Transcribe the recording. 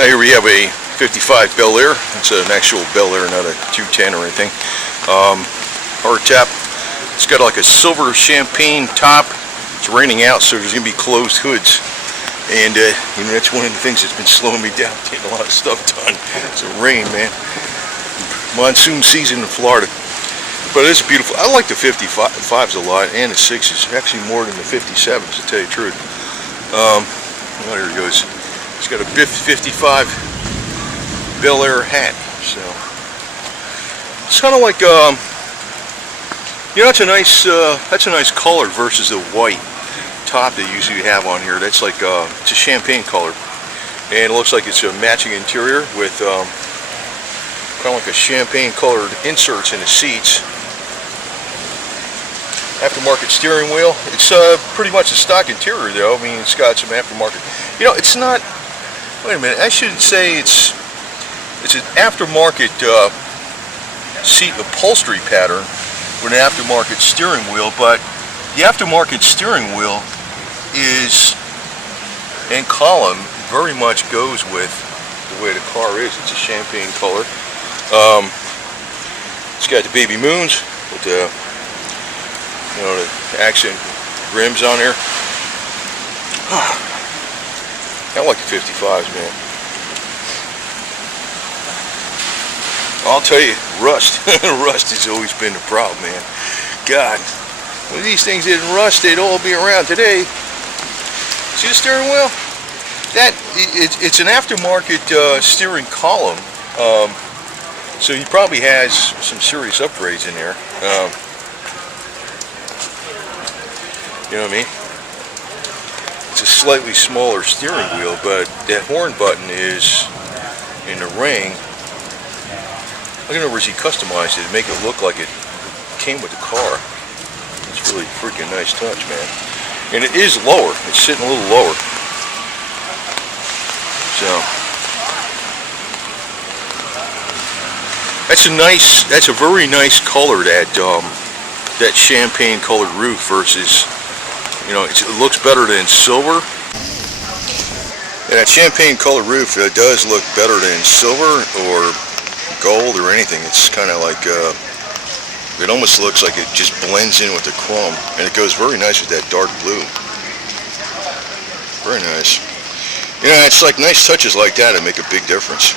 Here we have a 55 Belair. It's an actual Belair, not a 210 or anything. Hard top. It's got like a silver champagne top. It's raining out, so there's going to be closed hoods. And you know, that's one of the things that's been slowing me down, getting a lot of stuff done. It's the rain, man. Monsoon season in Florida. But it is beautiful. I like the 55s a lot, and the 6s. Actually more than the 57s, to tell you the truth. Well, here it goes. It's got a 55 Belair hat. So it's kind of like, you know, that's a nice color versus the white top they usually have on here. That's like it's a champagne color, and it looks like it's a matching interior with kind of like a champagne colored inserts in the seats. Aftermarket steering wheel. It's pretty much a stock interior though. I mean, it's got some aftermarket. You know, it's not. Wait a minute. I shouldn't say it's an aftermarket seat upholstery pattern with an aftermarket steering wheel, but the aftermarket steering wheel is and column very much goes with the way the car is. It's a champagne color. It's got the baby moons with the, you know, the accent rims on there. I like the 55s, man. I'll tell you, rust. Rust has always been the problem, man. God, when these things didn't rust, they'd all be around today. See the steering wheel? It's an aftermarket steering column. So he probably has some serious upgrades in there. You know what I mean? It's a slightly smaller steering wheel, but that horn button is in the ring. Look, in other words, he customized it to make it look like it came with the car. It's really freaking nice touch, man. And it is lower. It's sitting a little lower. So that's a very nice color, that champagne colored roof versus, you know, it looks better than silver. And that champagne colored roof does look better than silver or gold or anything. It's kind of like it almost looks like it just blends in with the chrome, and it goes very nice with that dark blue. Very nice. You know, it's like nice touches like that that make a big difference.